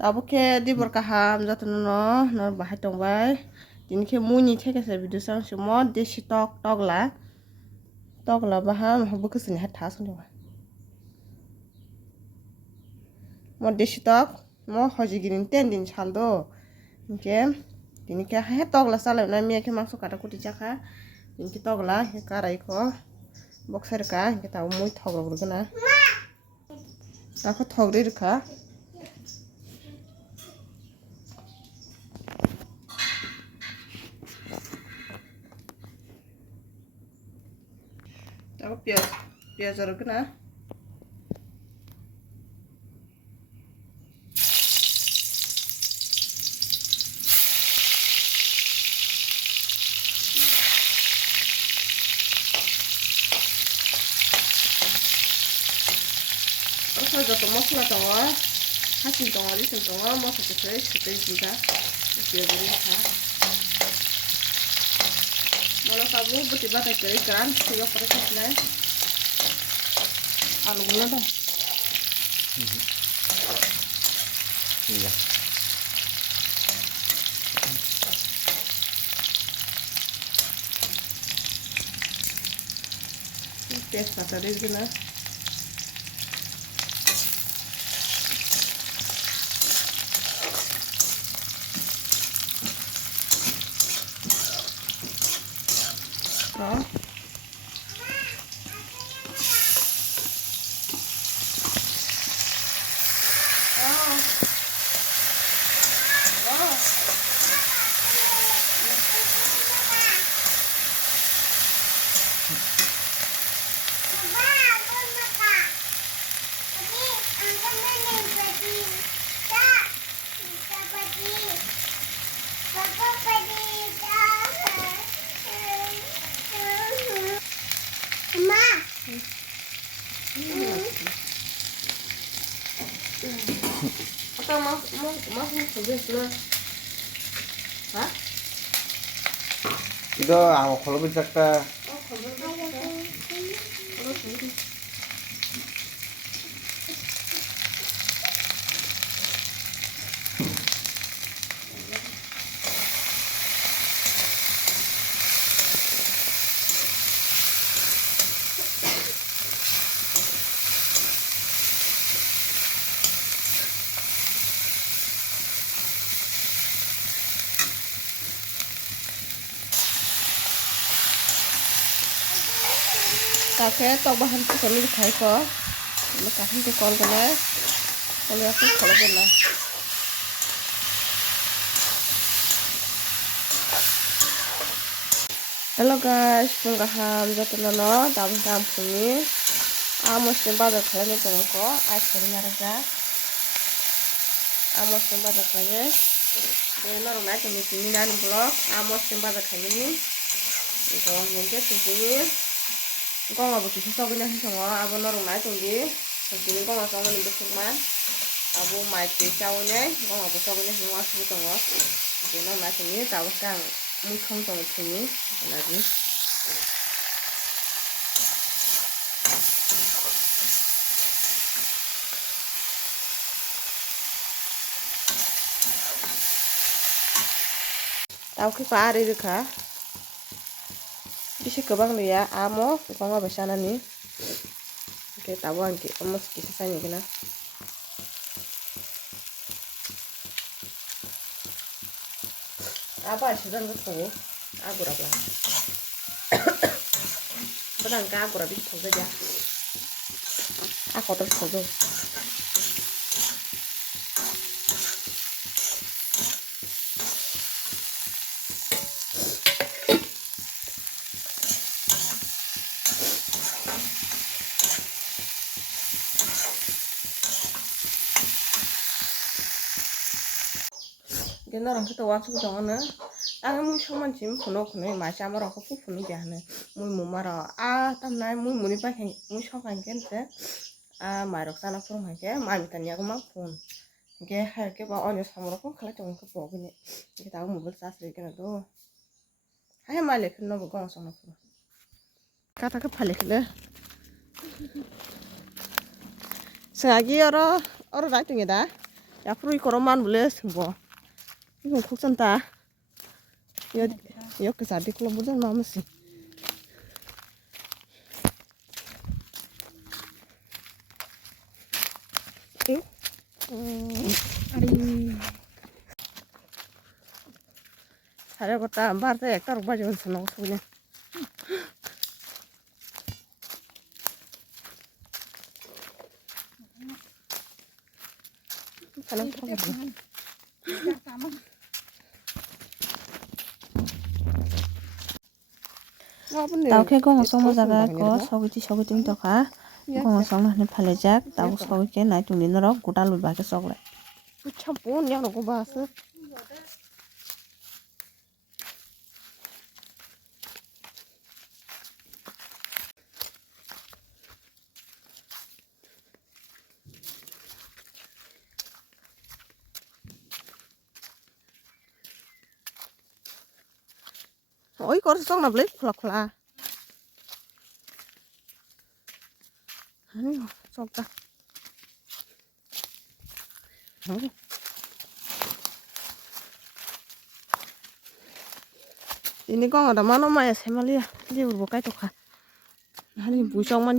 Abuke di berkaham jatuh nor bahai tongbai. Ini ke muni cek saya video sang semua desi tok lah baham habu kesini hat tas nih. Mau desi tok mau haji gini din saldo. Ini ke tok lah salah nami ke masuk kata kuti caka. Ini tok lah ke karai ko boxer ka kita umui tok lah berguna. Aku tok diri ka. Aku piaz berguna. 저도 머슬라 동어 하신 동어 리슨 동어 머슬 때 그때 진짜 비어버리자 뭐라 사고 부티 바다 때 그란 그거 버렸네 알고는 다 Iya. Paste खाता रहेगा đó Atau mau sebesar, hah? Itu aku kalau bisa ke Kakek tok bahan tu kalau dikai ko, makahan tu kol kena, kalau aku kalau kena. Hello guys, pengaham jatuh nono, dalam puni, amos tempat berkala ni tengok ko, asal nyaraja, amos tempat berkala, dia nono nak cumi cumi nani blok, amos tempat berkala ni, itu mungkin cumi. Con ngồi bực thì sau cái này xong rồi abo nó rụng nãy trong gì thì con ngồi xong mình bực xuống man abo mày thì sau nhé con ngồi bực sau cái này xong rồi xuống trong đó thì nó nãy trong gì tao càng muốn không trong thì nhé là gì tao cái phá đi được hả bisa kebang nih ya amo kok nggak bersana nih oke tabuan ki amos kisahnya kena apa sudah nggak tahu aku rasa benar kan aku rapi tahu saja aku terus tahu cái nó làm cái tàu xuống trong nữa, ăn muối xong mình chìm phun nước này mà chăm vào có phun nước gì này, muối mù mà rồi, tầm này muối mù đi bắt hàng muối xong hàng cái thế, mà được sao nó phun hàng cái mà mình cần nhà cũng mắc phun, cái hai cái bao nhiêu xong rồi cũng khá là trong cái bộ cái này, cái tàu mù bớt sát rồi cái này đó, hai mà lấy cái nó bớt ngon xong nó phun, cái ta cái phải lấy cái đấy, sáng giờ ở ra tiếng gì đó. 앞으로 이거로만 불레스 뭐 이거 국산다 여기 자리 클럽 보자 마무시 잘해봤다 말대 따로 빠지면서 넣어서 그냥 잘해 tao khi con sông mà ra có sau cái tiếng tao khá con sông là nên phải lấy jack tao sau cái này tụi nó đó cũng ta lùi bài cái sông lại 참 뭐냐 너 봤어? Ôi có xong là lấy phật là 아니 썩다 ini con ở đó mà nó mày xem mà lia đi một cái tục hả anh bùi xong mà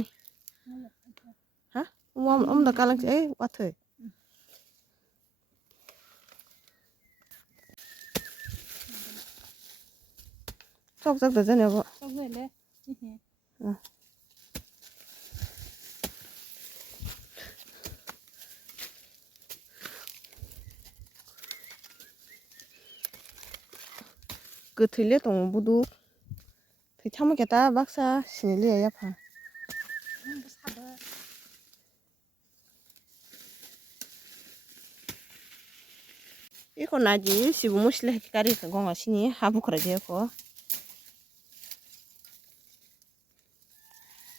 hả ông đã căng ấy quá thời 썩 썩 되잖아 뭐 그 들렸던 모두 되게 참겠다 막사 신일리야 봐 이거 나지 시부 무실래 까리 그거 신이 하부 그러지 거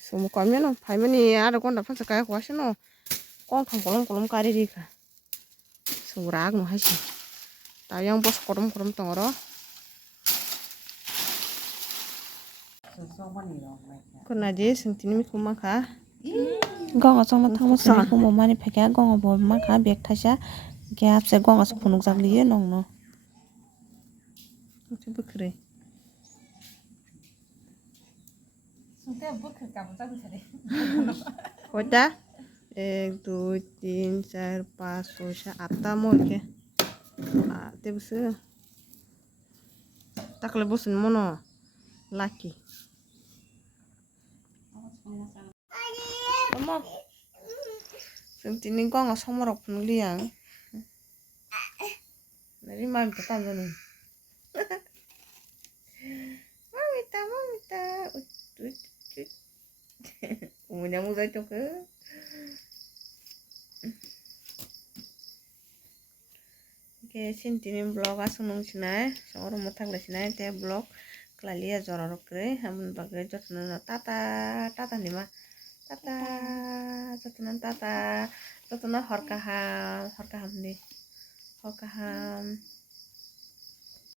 소모 가면은 발면이 알아 건다 판사 가야 하시노 꽁탕 고름고름 까리리가 소락 뭐 하시 나양 버스 고름고름 덩어러 그 나지 승티님이 그만 가 con ở trong nó thang một sáng không một mani phải cái con ở bờ má cá biệt thay cha cái áp sẽ con ở trong phun giặc lý nòng nó 좀 그래 거기다 1, 2, 3, 4, 5, 6, 7, 8 뭐 이렇게 아 때부스 딱 레보스는 뭐노 라키 엄마 지금 뛰는 거가 선물하고 분리양 내리 마음이 더 딴거는 마음이다 뭐냐 무사 쪽그 이게 신티님 블로그 아스농 시나이 서로 못하고 시나이 대 블로그 클라리아 저러로 그래 한번 바그래 저트는 따따니마 따따 저트는 따따 저트는 허르카함 니 허르카함